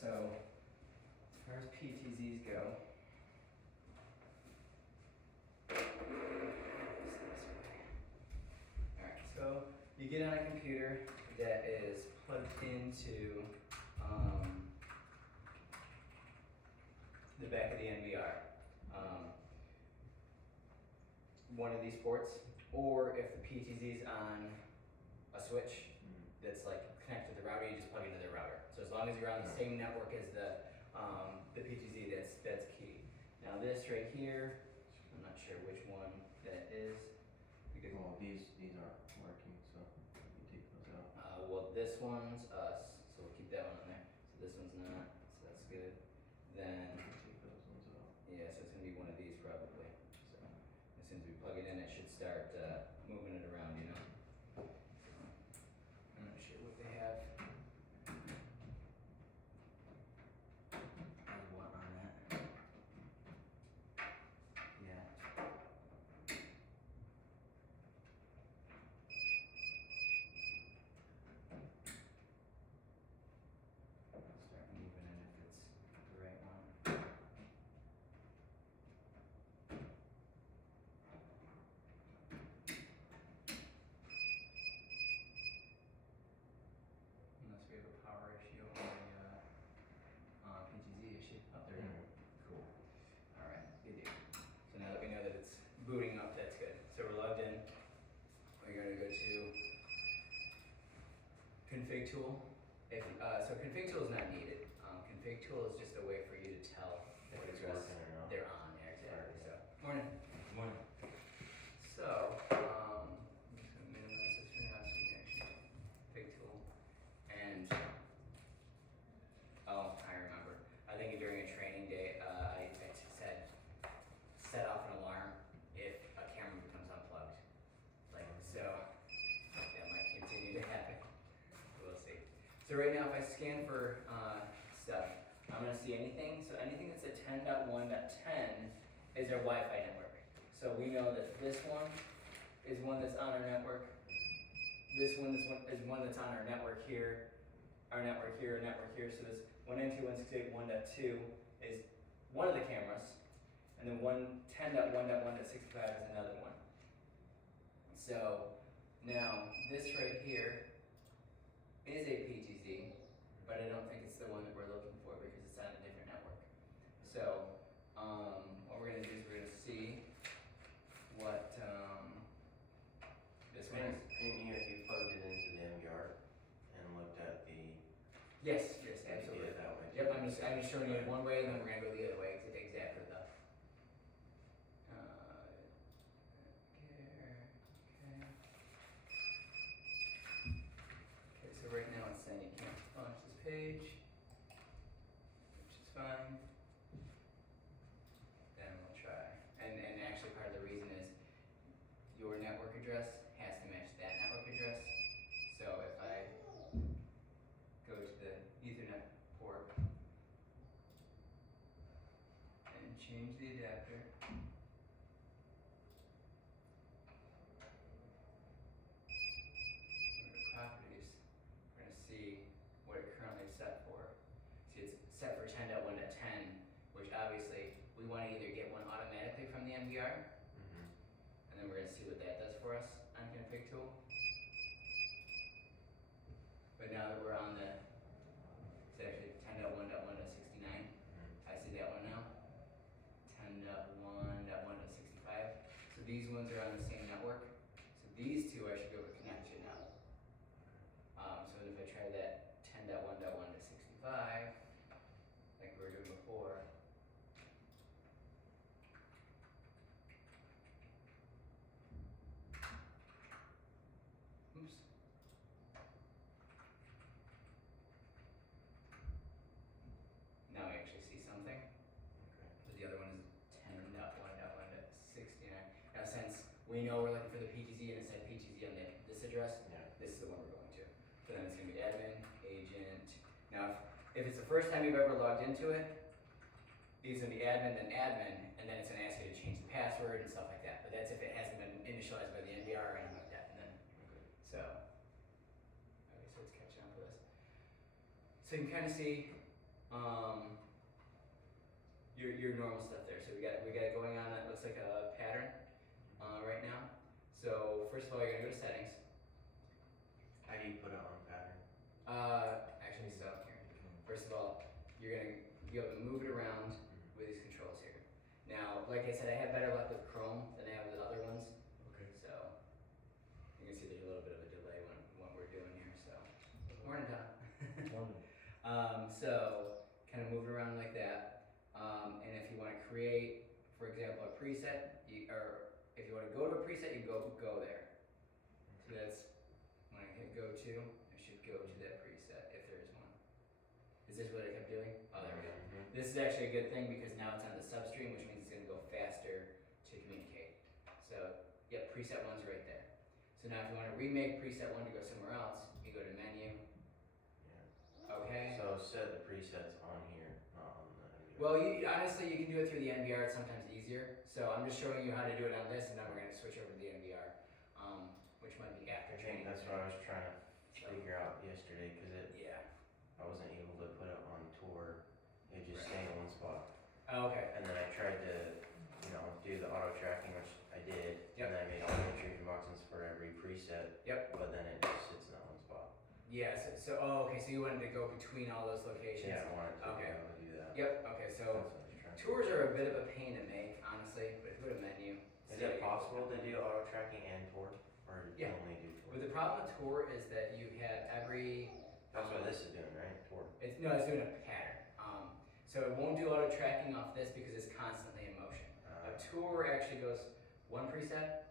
so as far as PTZs go, alright, so you get on a computer that is plugged into the back of the NVR. One of these ports, or if the PTZ is on a switch that's like connected to the router, you just plug into the router. So as long as you're on the same network as the PTZ, that's key. Now this right here, I'm not sure which one that is. Because Well, these aren't working, so we take those out. well, this one's us, so we'll keep that one on there. So this one's not, so that's good. Then, Take those ones out. yeah, so it's gonna be one of these probably. So as soon as we plug it in, it should start moving it around, you know. So, I'm not sure what they have. What on that? Yeah. Start moving it if it's the right one. Unless we have a power issue or a PTZ issue up there. Cool. Alright, good deal. So now that we know that it's booting up, that's good. So we're logged in. We're gonna go to config tool. If so config tool is not needed. Config tool is just a way for you to tell if If it's address working or not. they're on there, exactly. Right. So morning. Morning. So I'm just gonna minimize this for now so you can actually config tool. And oh, I remember. I think during a training day, I said set off an alarm if a camera becomes unplugged. Like so, that might continue to happen. We'll see. So right now, if I scan for stuff, I'm gonna see anything. So anything that's at 10.1.10 is our Wi-Fi network. So we know that this one is one that's on our network. This one is one that's on our network here, our network here, our network here. So this 192.168.1.2 is one of the cameras, and then 10.1.1.65 is another one. So now this right here is a PTZ, but I don't think it's the one that we're looking for because it's on a different network. So what we're gonna do is we're gonna see what this one is. Couldn't you, if you plugged it into the MVR and looked at the, Yes, you absolutely. did it that way? Yep, I'm just showing you it one way, and then we're gonna go the other way. Exactly though. Okay, so right now it's saying you can't launch this page, which is fine. Then we'll try. And actually part of the reason is your network address has to match that network address. So if I go to the Ethernet port and change the adapter, go to properties, we're going to see what it currently is set for. See, it's set for 10.1.10, which obviously we want to either get one automatically from the MVR, and then we're going to see what that does for us on config tool. But now that we're on the, it's actually 10.1.1.69, I see that one now. 10.1.1.65. So these ones are on the same network. So these two I should be able to connect to now. So if I try that 10.1.1.65, like we were doing before, oops. Now we actually see something. But the other one is 10.1.1.69. Now since we know we're looking for the PTZ and it said PTZ on this address, this is the one we're going to. So then it's going to be admin, agent. Now if it's the first time you've ever logged into it, it's going to be admin, and then it's going to ask you to change the password and stuff like that. But that's if it hasn't been initialized by the NVR or anything like that. And then, so, okay, so it's catching up with us. So you can kind of see your normal stuff there. So we got it going on. It looks like a pattern right now. So first of all, you're gonna go to settings. How do you put it on pattern? Actually, so here. First of all, you're gonna be able to move it around with these controls here. Now, like I said, I have better luck with Chrome than I have with other ones. Okay. So you can see there's a little bit of a delay when what we're doing here. So morning, Tom. So kind of move it around like that. And if you want to create, for example, a preset, or if you want to go to a preset, you go there. So that's when I hit go to, I should go to that preset if there is one. Is this what I kept doing? Oh, there we go. This is actually a good thing because now it's on the substream, which means it's going to go faster to communicate. So, yep, preset one's right there. So now if you want to remake preset one to go somewhere else, you go to menu. Okay. So set the presets on here, not on the NVR. Well, honestly, you can do it through the NVR. It's sometimes easier. So I'm just showing you how to do it on this, and then we're going to switch over to the NVR, which might be after I think training. that's what I was trying to figure out yesterday, cause Yeah. I wasn't able to put it on tour, it just Right. stayed in one spot. Oh, okay. And then I tried to, do the auto tracking, which I did, Yep. and then I made auto tracking boxes for every preset. Yep. But then it just sits in that one spot. Yeah. Okay. So you wanted to go between all those locations. Yeah, I wanted to be Okay. able to do that. Yep. Okay. That's So what I was trying to tours figure are a bit of a pain to make, honestly. But if you go to menu. out. Is it possible to do auto tracking and tour, or do you Yeah. only do tour? But the problem with tour is that you have every. That's what this is doing, right? Tour. It's doing a pattern. So it won't do auto tracking off this because it's constantly in motion. A tour actually goes one preset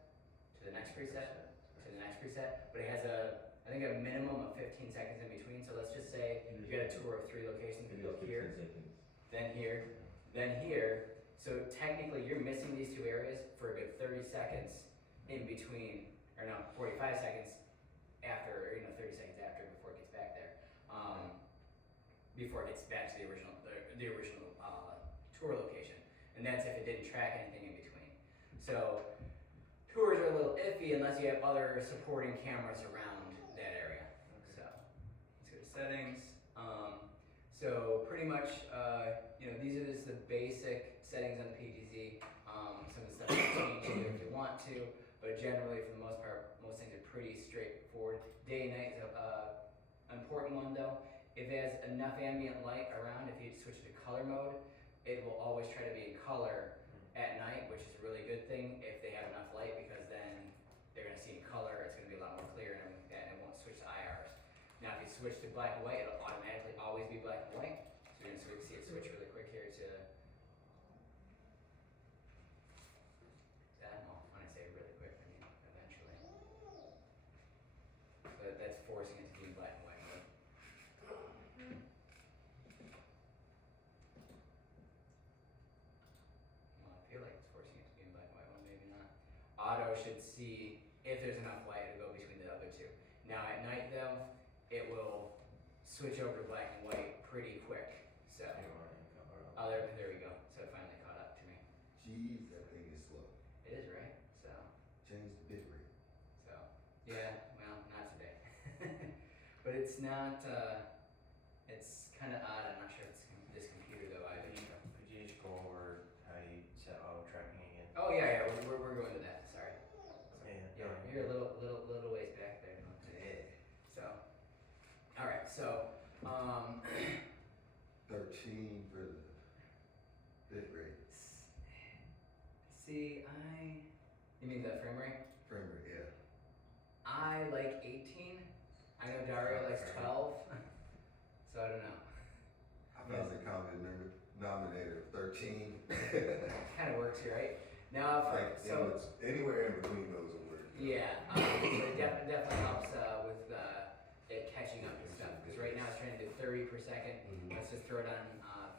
to the next preset to the next preset, but it has I think a minimum of 15 seconds in between. So let's just say you got a tour of 3 locations. You go here, then here, then here. So technically, you're missing these 2 areas for a good 30 seconds in between, or no, 45 seconds after, or 30 seconds after before it gets back there. Before it gets back to the original tour location, and that's if it didn't track anything in between. So tours are a little iffy unless you have other supporting cameras around that area. So let's go to settings. So pretty much, these are just the basic settings on the PTZ. Some of the stuff you can change if you want to, but generally, for the most part, most things are pretty straightforward. Day and night is an important one though. If it has enough ambient light around, if you switch to color mode, it will always try to be in color at night, which is a really good thing if they have enough light, because then they're going to see in color, it's going to be a lot more clear and everything like that, and it won't switch to IRs. Now if you switch to black and white, it'll automatically always be black and white. So you're going to see it switch really quick here to that. Well, when I say really quick, I mean eventually. But that's forcing it to be in black and white mode. Well, I feel like it's forcing it to be in black and white one, maybe not. Auto should see if there's enough light to go between the other 2. Now at night though, it will switch over to black and white pretty quick. So, I don't want it in color. oh, there we go. So it finally caught up to me. Jeez, that thing is slow. It is, right? So, Change the bit rate. yeah, well, not today. But it's not, it's kind of odd. I'm not sure if it's this computer though either. Could you just go over how you set auto tracking again? Oh yeah, we're going to that. Sorry. Yeah. You're a little ways back there. Yeah. So, all right. So, 13 for the bit rate. see, you mean the frame rate? Frame rate, yeah. I like 18. I know Dario likes 12. So I don't know. I found the common denominator of 13. Kind of works here, right? Now, Like, anywhere in between those will work. yeah, so it definitely helps with it catching up and stuff. Because right now it's trying to do 30 per second. Mhm. Let's just throw it on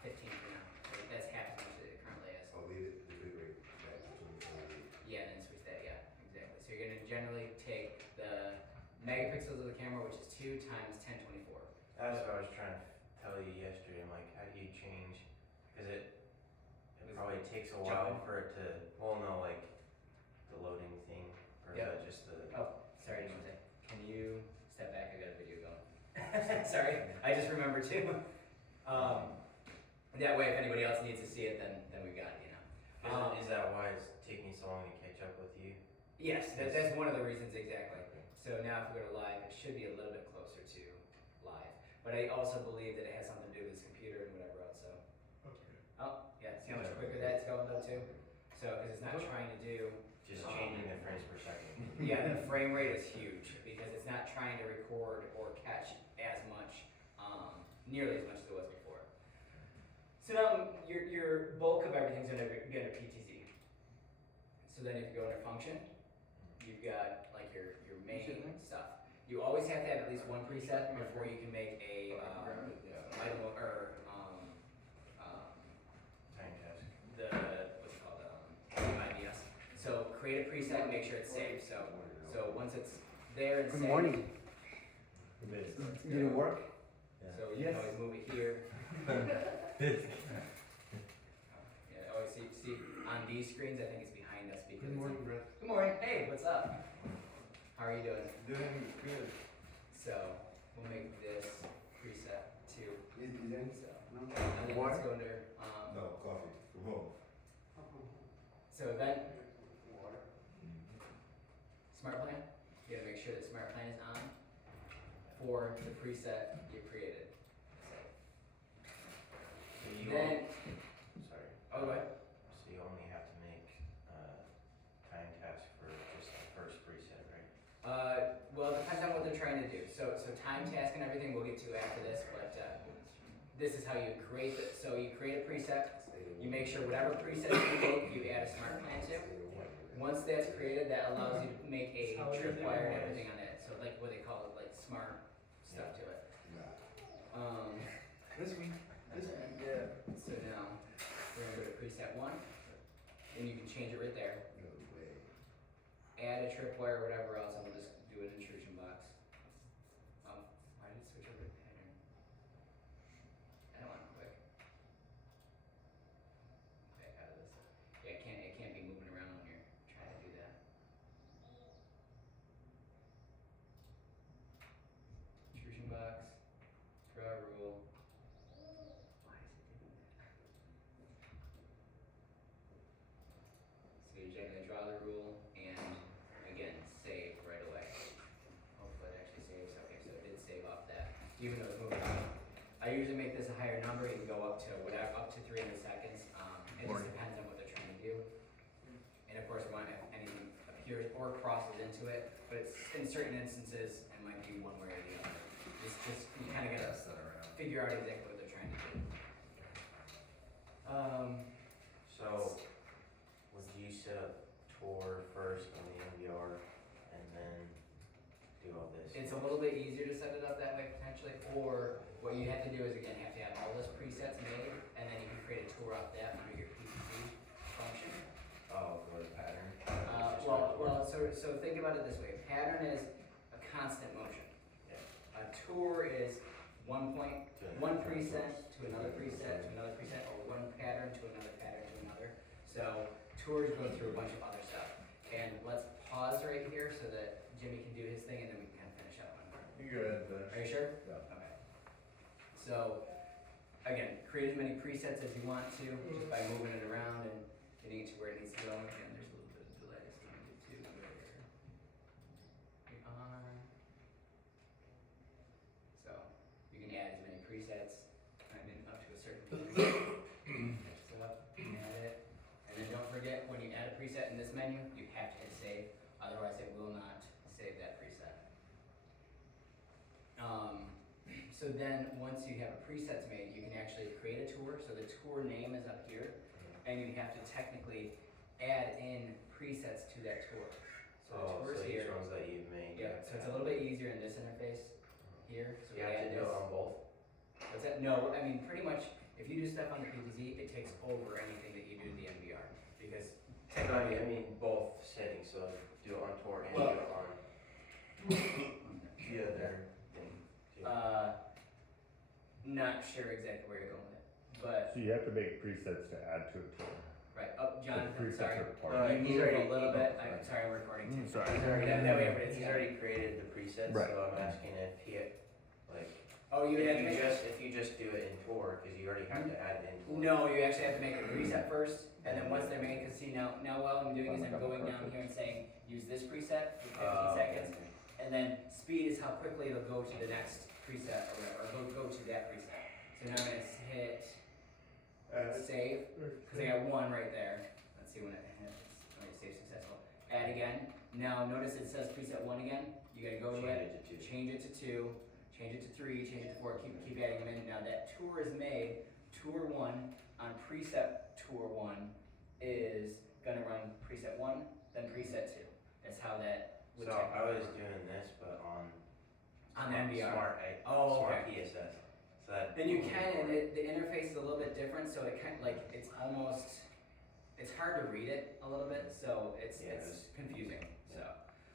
15 for now. That's half as much as it currently is. I'll leave it, the bit rate back to 24. Yeah, and then switch that. Yeah, exactly. So you're gonna generally take the megapixels of the camera, which is 2 times 1024. That's what I was trying to tell you yesterday. I'm like, how do you change? Because it probably takes a while Jumping. for it to. Well, no, like the loading thing, or is Yep. that just the? Oh, sorry, one second. Can you step back? I got a video going. Sorry, I just remembered too. That way, if anybody else needs to see it, then we got it, you know. Is that why it's taking me so long to catch up with you? Yes, that's one of the reasons exactly. So now if we go to live, it should be a little bit closer to live. But I also believe that it has something to do with this computer and whatever else, so. Okay. Oh, yeah, see how much quicker that's going though too? So, cause it's not trying to do, Just changing the frames per second. yeah, the frame rate is huge because it's not trying to record or catch as much, nearly as much as it was before. So now your bulk of everything's gonna be under PTZ. So then if you go under function, you've got like your main stuff. You always have to have at least one preset before you can make a item or Time task. the what's it called IDS. So create a preset and make sure it's saved. So once it's there and Good saved, morning. it's Did it work? So you can always move it here. Yeah, always see on these screens. I think it's behind us because Good morning, Brett. Good morning. Hey, what's up? How are you doing? Doing good. So we'll make this preset too. Is there any? So No? and then let's go under No, coffee, from home. so then smart plan. You gotta make sure that smart plan is on for the preset you created. So you Then sorry. oh go ahead. So you only have to make time task for just the first preset, right? Well, it depends on what they're trying to do. So time task and everything we'll get to after this, but this is how you create it. So you create a preset. You make sure whatever preset you make, you add a smart plan to. Once that's created, that allows you to make a tripwire and everything on it. So like what they call it, like smart stuff to it. This week. Yeah. So now we're gonna go to preset 1, and you can change it right there. Add a tripwire or whatever else, and we'll just do an intrusion box. Why did it switch over to pattern? I don't want to click. Back out of this. Yeah, it can't be moving around when you're trying to do that. Intrusion box, draw rule. Why is it doing that? So you generally draw the rule and again save right away. Hopefully it actually saves. Okay, so it did save off that, even though it's moving around. I usually make this a higher number. You can go up to whatever, up to 300 seconds. It just depends on what they're trying to do. And of course, when anything appears or crosses into it, but it's in certain instances, it might be one way or the other. It's just you kind of gotta figure out exactly what they're trying to do. So would you set up Tor first on the MVR and then do all this? It's a little bit easier to set it up that way potentially, or what you have to do is again have to have all those presets made, and then you can create a tour off that under your PTZ function. Oh, for the pattern? So think about it this way. A pattern is a constant motion. Yeah. A tour is one preset to another preset to another preset, or one pattern to another pattern to another. So tours go through a bunch of other stuff. And let's pause right here so that Jimmy can do his thing, and then we can kind of finish up on it. You go ahead, Are you sure? Yeah. Okay. So, again, create as many presets as you want to, just by moving it around and getting it to where it needs to go. Again, there's a little bit of delay, it's trying to get to where we are. So, you can add as many presets, I mean, up to a certain point. Next up, add it. And then don't forget, when you add a preset in this menu, you have to hit save, otherwise it will not save that preset. So then, once you have a presets made, you can actually create a tour. So the tour name is up here, and you have to technically add in presets to that tour. So the Oh, tour's so each here. ones that you've made. Yeah, so it's a little bit easier in this interface here. So You we have to add do it this. on both? What's that? No, I mean pretty much. If you do stuff on the PTZ, it takes over anything that you do to the NVR because No, I mean both settings, so do it on Tor and do Well- it on the other thing too. Not sure exactly where you're going with it, but So you have to make presets to add to a tour. right. Oh, Jonathan, presets sorry. are part of it. You moved a little bit. I'm sorry, I'm recording too. Sorry. He's already, That way everybody's he's already created the presets, Right. so I'm asking if he, like, Oh, you would have to make. If you just do it in tour, cause you already have to add it in tour. No, you actually have to make a preset first, and then once they're made, cause see now what I'm doing is I'm going down here and saying, use this preset for 15 seconds, and then speed is how quickly it'll go to the next preset or whatever, or go to that preset. So now I'm gonna hit save, cause I got one right there. Let's see when it hits. Alright, save successful. Add again. Now notice it says preset 1 again. You gotta go to it, change it to 2, change it to 3, change it to 4, keep adding them in. Now that tour is made, tour 1 on preset tour 1 is gonna run preset 1, then preset 2. That's how that would So I technically was work. doing this, but on On NVR. Smart okay. PSS. So that. Then you can, and the interface is a little bit different, so it kind like it's almost, it's hard to read it a little bit, so it's confusing. So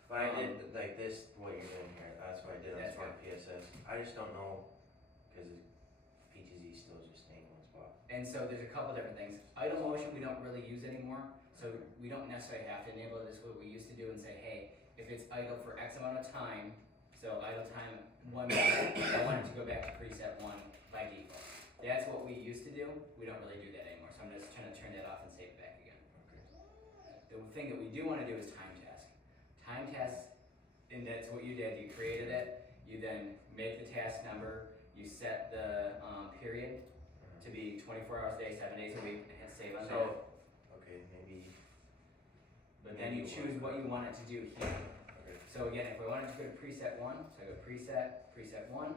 But I did like this, what you're doing here, that's what I did on That's Smart PSS. I just don't know, cause PTZ still just staying in one spot. and so there's a couple different things. Idle motion we don't really use anymore, so we don't necessarily have to enable it. This is what we used to do and say, hey, if it's idle for X amount of time, so idle time 1 minute, I want it to go back to preset 1 by default. That's what we used to do. We don't really do that anymore, so I'm just trying to turn that off and save it back again. The thing that we do want to do is time task. Time task, and that's what you did. You created it. You then make the task number. You set the period to be 24 hours a day, 7 days a week, and hit save on that. So, okay, maybe, But then you choose what you want it to do here. okay, So again, if I wanted to go to preset 1, so I go preset 1,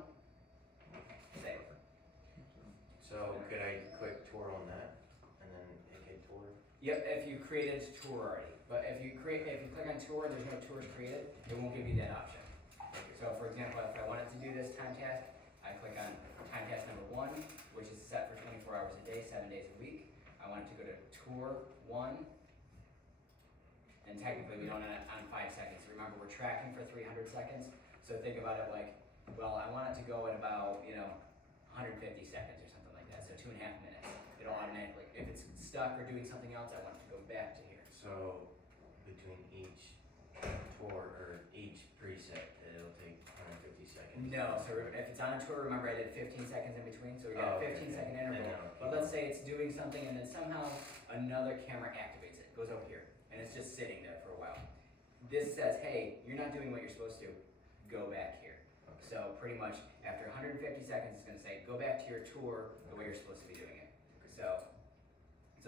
save. so could I click tour on that, and then hit tour? Yep, if you created a tour already. But if you click on tour, there's no tours created, it won't give you that option. So for example, if I wanted to do this time task, I click on time task number 1, which is set for 24 hours a day, 7 days a week. I want it to go to tour 1, and technically we don't on 5 seconds. Remember, we're tracking for 300 seconds, so think about it like, well, I want it to go at about, 150 seconds or something like that, so 2.5 minutes. It'll automatically, if it's stuck or doing something else, I want it to go back to here. So, between each tour, or each preset, it'll take 150 seconds? No, so if it's on a tour, remember I did 15 seconds in between, so we got a 15-second interval. But let's say it's doing something and then somehow another camera activates it, goes over here, and it's just sitting there for a while. This says, hey, you're not doing what you're supposed to, go back here. So pretty much after 150 seconds, it's gonna say, go back to your tour the way you're supposed to be doing it. So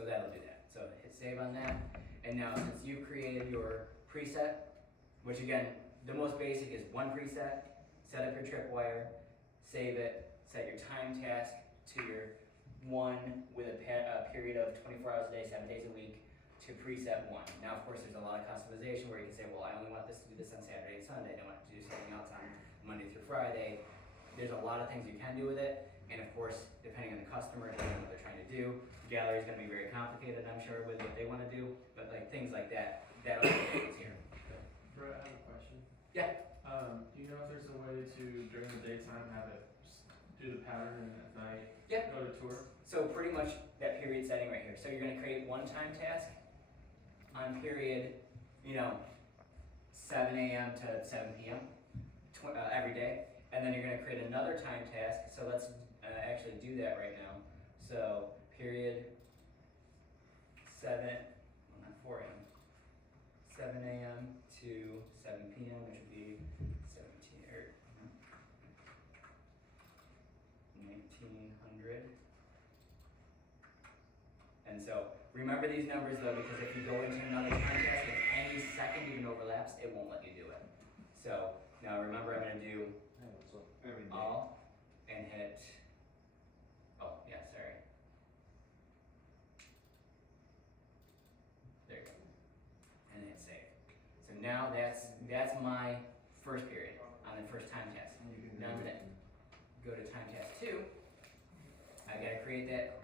that'll do that. So hit save on that. And now since you created your preset, which again, the most basic is one preset, set up your tripwire, save it, set your time task to your 1 with a period of 24 hours a day, 7 days a week to preset 1. Now of course there's a lot of customization where you can say, well, I only want this to do this on Saturday and Sunday, I don't want it to do something else on Monday through Friday. There's a lot of things you can do with it, and of course, depending on the customer, depending on what they're trying to do, gallery is gonna be very complicated, I'm sure, with what they wanna do, but like things like that, that'll be here. Brett, I have a question. Yeah. Do you know if there's a way to, during the daytime, have it do the pattern and at night Yeah. go to tour? So pretty much that period setting right here. So you're gonna create one time task on period, 7 a.m. to 7 p.m. Every day. And then you're gonna create another time task. So let's actually do that right now. So period 4 a.m. 7 a.m. to 7 p.m., which would be 1900. And so remember these numbers though, because if you go into another time task, if any second even overlaps, it won't let you do it. So now remember I'm gonna do all and hit, oh yeah, sorry. There you go. And hit save. So now that's my first period on the first time task. Now I'm gonna go to time task 2. I gotta create that.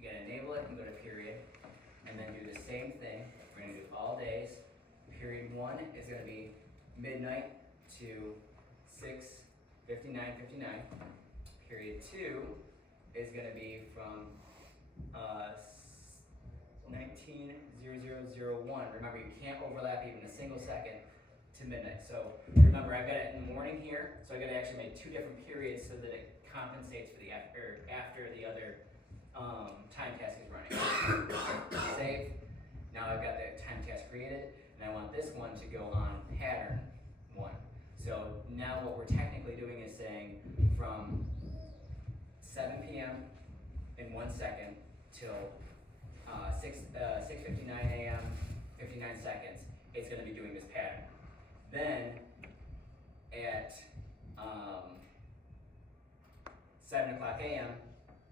You gotta enable it and go to period, and then do the same thing. We're gonna do all days. Period 1 is gonna be midnight to 6:59:59. Period 2 is gonna be from 19:00:01. Remember, you can't overlap even a single second to midnight. So remember, I've got it in the morning here, so I gotta actually make 2 different periods so that it compensates for the after the other time task is running. Save. Now I've got the time task created, and I want this one to go on pattern 1. So now what we're technically doing is saying from 7 p.m. in 1 second till 6:59 a.m. 59 seconds, it's going to be doing this pattern. Then at 7 o'clock a.m.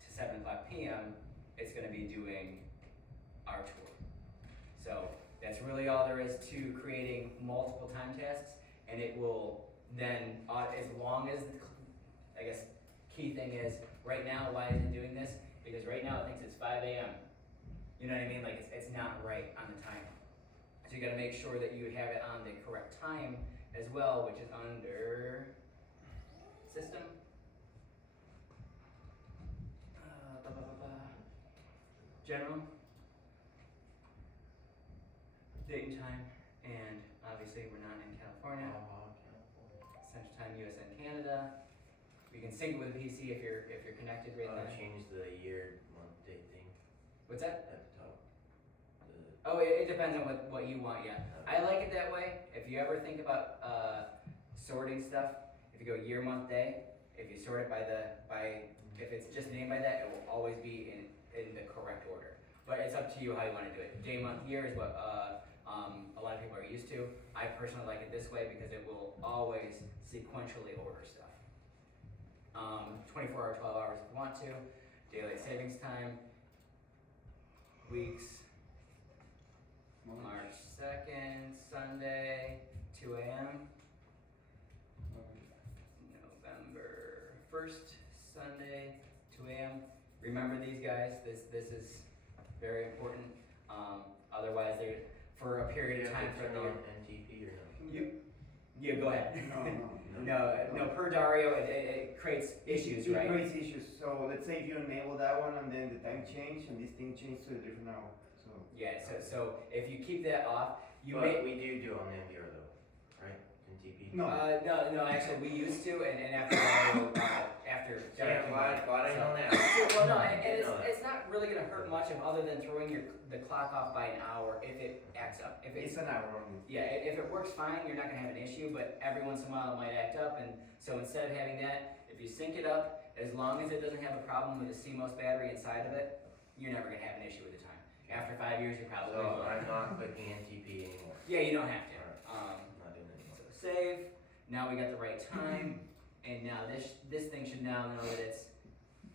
to 7 o'clock p.m., it's going to be doing our tour. So that's really all there is to creating multiple time tasks, and it will then, as long as, I guess, key thing is, right now, why is it doing this? Because right now it thinks it's 5 a.m. You know what I mean? Like, it's not right on the time. So you gotta make sure that you have it on the correct time as well, which is under system. General. Date and time, and obviously we're not in California. Central Time, US and Canada. You can sync it with the PC if you're connected right now. Change the year, month, date thing What's that? at the top. Oh, it depends on what you want, yeah. I like it that way. If you ever think about sorting stuff, if you go year, month, day, if you sort it if it's just named by that, it will always be in the correct order. But it's up to you how you want to do it. Day, month, year is what a lot of people are used to. I personally like it this way because it will always sequentially order stuff. 24 or 12 hours if you want to. Daylight savings time. Weeks. March 2nd, Sunday, 2 a.m. November 1st, Sunday, 2 a.m. Remember these guys, this is very important. Otherwise, they're for a period of time for the NTP or no? Yeah, go ahead. No, per Dario, it creates issues, right? It creates issues. So let's say if you enable that one and then the time change and this thing changed to a different hour. So Yeah, so if you keep that off, you But may. we do on the MDR though, right? NTP? No. No, actually, we used to, and after Dario, Yeah, glad I know now. Well, no, and Didn't know that. it's not really gonna hurt much other than throwing the clock off by an hour if it acts up. If it's an hour only. Yeah, if it works fine, you're not gonna have an issue, but every once in a while it might act up, and so instead of having that, if you sync it up, as long as it doesn't have a problem with the CMOS battery inside of it, you're never gonna have an issue with the time. After 5 years, you probably So will. I'm not clicking NTP anymore. Yeah, you don't have to. I'm not doing it anymore. So save, now we got the right time, and now this thing should now know that it's,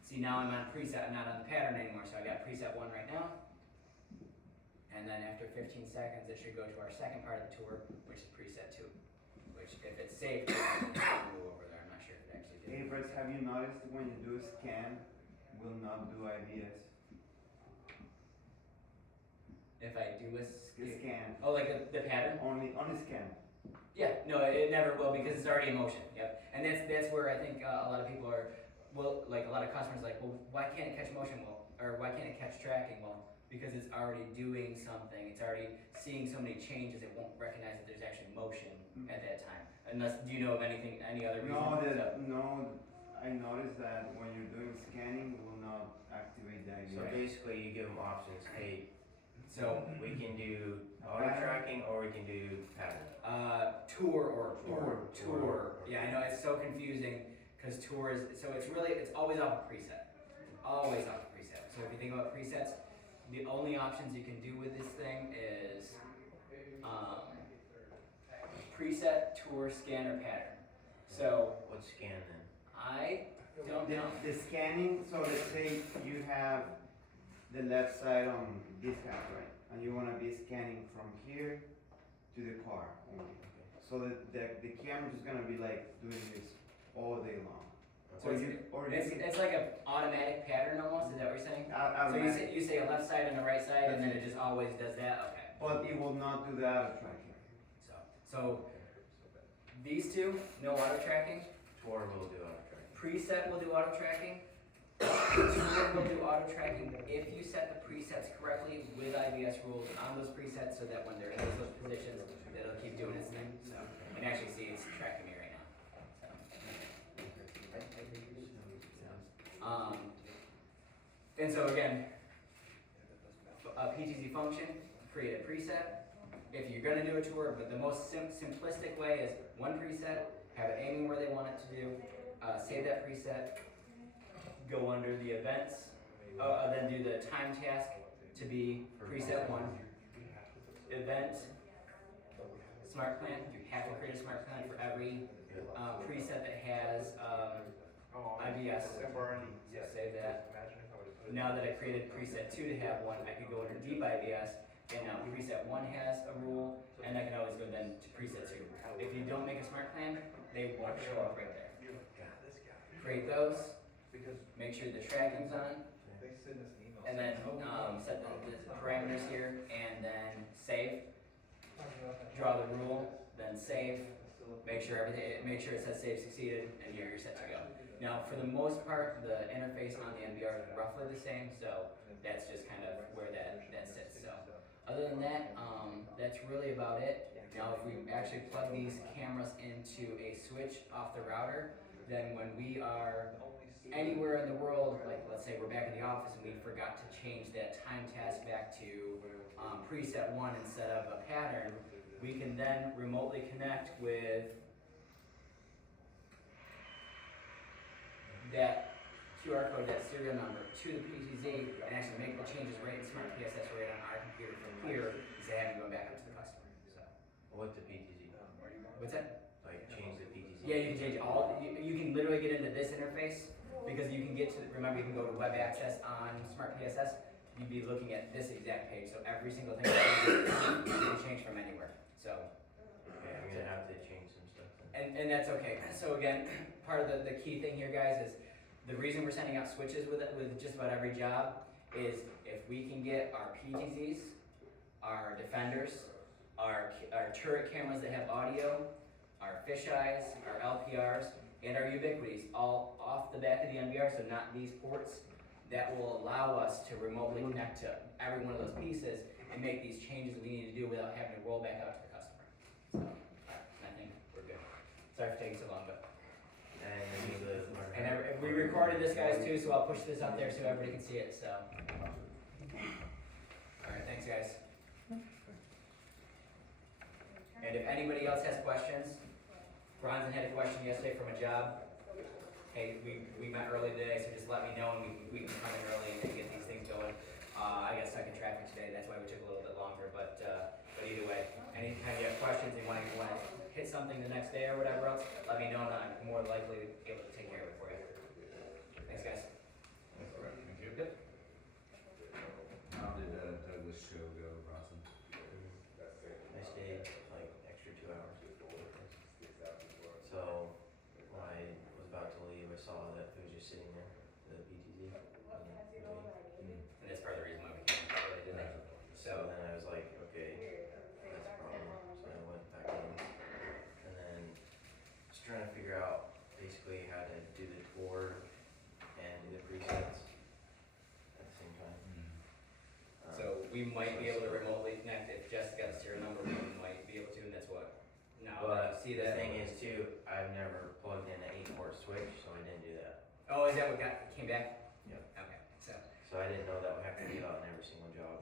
see now I'm on preset, I'm not on the pattern anymore, so I got preset 1 right now. And then after 15 seconds, it should go to our second part of the tour, which is preset 2. Which if it's saved, it'll go over there, I'm not sure if it actually did. Hey, Fred, have you noticed when you do a scan, will not do IVS? If I do a The scan. oh, like the pattern? Only scan. Yeah, no, it never will because it's already in motion. Yep, and that's where I think a lot of people are. Well, like a lot of customers, like, well, why can't it catch motion? Well, or why can't it catch tracking? Well, because it's already doing something. It's already seeing so many changes. It won't recognize that there's actually motion at that time. Unless, do you know of any other reason? I noticed that when you're doing scanning, it will not activate the So IVS. basically you give them options, hey, So, we can do auto tracking or we can do pattern. tour or Tour. tour. Yeah, I know it's so confusing because tour is so it's always off a preset, always off a preset. So if you think about presets, the only options you can do with this thing is preset, tour, scan, or pattern. So What's scan then? I don't know. The scanning, so let's say you have the left side on this half, right? And you wanna be scanning from here to the car only. So the camera's just gonna be like doing this all day long. So it's like an automatic pattern almost. Is that what you're saying? So you say a left side and a right side, and then it just always does that. Okay. But it will not do the auto tracking. So these two, no auto tracking. Tour will do auto tracking. Preset will do auto tracking. Tour will do auto tracking if you set the presets correctly with IBS rules on those presets so that when they're in those positions, it'll keep doing its thing. So, you can actually see it's tracking me right now. So. And so again, a PTZ function, create a preset. If you're gonna do a tour, but the most simplistic way is one preset, have it aiming where they want it to do, save that preset, go under the events, then do the time task to be preset 1, event, smart plan. You have to create a smart plan for every preset that has IBS. Save that. Now that I created preset 2 to have one, I could go under deep IBS, and now preset 1 has a rule, and I can always go then to preset 2. If you don't make a smart plan, they won't show up right there. Create those, make sure the tracking's on, and then set the parameters here, and then save. Draw the rule, then save. Make sure it says save succeeded, and you're set to go. Now, for the most part, the interface on the NVR is roughly the same, so that's just kind of where that sits. So, other than that, that's really about it. Now, if we actually plug these cameras into a switch off the router, then when we are anywhere in the world, like let's say we're back in the office and we forgot to change that time task back to preset 1 instead of a pattern, we can then remotely connect with that QR code, that serial number to the PTZ and actually make the changes right in Smart PSS right on our computer from here instead of having to go back up to the customer. So, What's the PTZ? what's that? Like change the PTZ? Yeah, you can change all, you can literally get into this interface because you can get to, remember you can go to web access on Smart PSS, you'd be looking at this exact page, so every single thing you can change from anywhere, so. Okay, I'm gonna have to change some stuff then. And that's okay, so again, part of the key thing here, guys, is the reason we're sending out switches with just about every job is if we can get our PTZs, our defenders, our turret cameras that have audio, our fisheyes, our LPRs, and our ubiquities all off the back of the NVR, so not these ports, that will allow us to remotely connect to every one of those pieces and make these changes we need to do without having to roll back out to the customer. So, I think we're good. Sorry for taking so long, but. And I need to learn. And we recorded this, guys, too, so I'll push this up there so everybody can see it, so. Alright, thanks, guys. And if anybody else has questions, Bronson had a question yesterday from a job. Hey, we met early today, so just let me know and we can come in early and get these things going. I got stuck in traffic today, that's why we took a little bit longer, but either way, anytime you have questions and want to hit something the next day or whatever else, let me know and I'm more likely able to take care of it for you. Thanks, guys. That's right. Thank you. Yep. How did Douglas show go, Bronson? I stayed like extra 2 hours. So when I was about to leave, I saw that it was just sitting there, the PTZ. And that's part of the reason why we came early today. So then I was like, okay, that's a problem. So I went back in and then just trying to figure out basically how to do the tour and do the presets at the same time. So we might be able to remotely connect if Jess got a serial number, we might be able to, and that's what. Now, But see the that? thing is too, I've never plugged in an 8-port switch, so I didn't do that. Oh, is that what came back? Yep. Okay, so. So I didn't know that would have to be on every single job.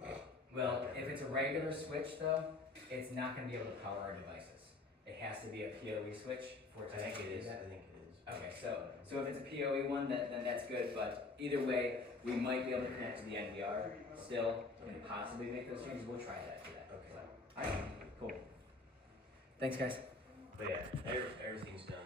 Well, if it's a regular switch though, it's not gonna be able to power our devices. It has to be a PoE switch for it to I think actually it do is, I that. think it is. Okay, so if it's a PoE one, then that's good, but either way, we might be able to connect to the NVR still and possibly make those changes. We'll try that for that. Okay. Alright, cool. Thanks, guys. But yeah, everything's done